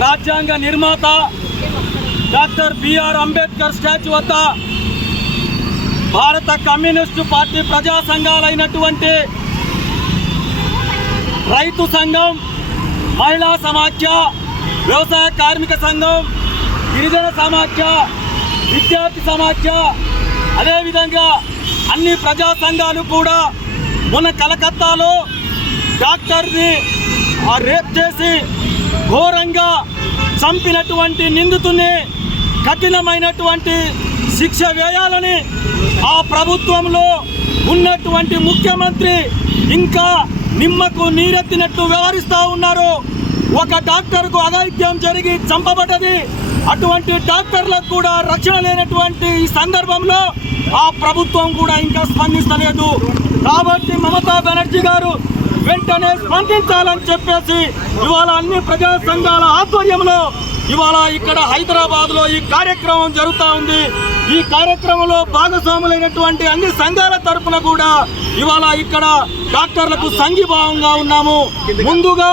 రాజ్యాంగ నిర్మాత doctor BR Ambedkar statue వద్ద భారత కమ్యూనిస్టు పార్టీ ప్రజా సంఘాలైనటువంటి రైతు సంఘం మహిళా సమాఖ్య వ్యవసాయ కార్మిక సంఘం గిరిజన సమాఖ్య విద్యార్థి సమాఖ్య అదేవిధంగా అన్ని ప్రజా సంఘాలు కూడా మొన్న కలకత్తాలో డాక్టర్ని రేప్ చేసి ఘోర చంపినటువంటి నిందితుని కఠినమైనటువంటి శిక్ష వేయాలని ఆ ప్రభుత్వంలో ఉన్నటువంటి ముఖ్యమంత్రి ఇంకా నిమ్మకు నీరెత్తినట్టు వ్యవహరిస్తూ ఉన్నారు. ఒక డాక్టర్కు అఘాయిత్యం జరిగి చంపబడ్డది. అటువంటి డాక్టర్లకు కూడా రక్షణ లేనటువంటి ఈ సందర్భంలో ఆ ప్రభుత్వం కూడా ఇంకా స్పందిస్తలేదు. కాబట్టి మమతా బెనర్జీ గారు వెంటనే స్పందించాలని చెప్పేసి ఇవాళ అన్ని ప్రజా సంఘాల ఆధ్వర్యంలో ఇవాళ ఇక్కడ హైదరాబాద్లో ఈ కార్యక్రమం జరుగుతూ ఉంది. ఈ కార్యక్రమంలో భాగస్వాములైనటువంటి అన్ని సంఘాల తరఫున కూడా ఇవాళ ఇక్కడ డాక్టర్లకు సంఘీభావంగా ఉన్నాము. ముందుగా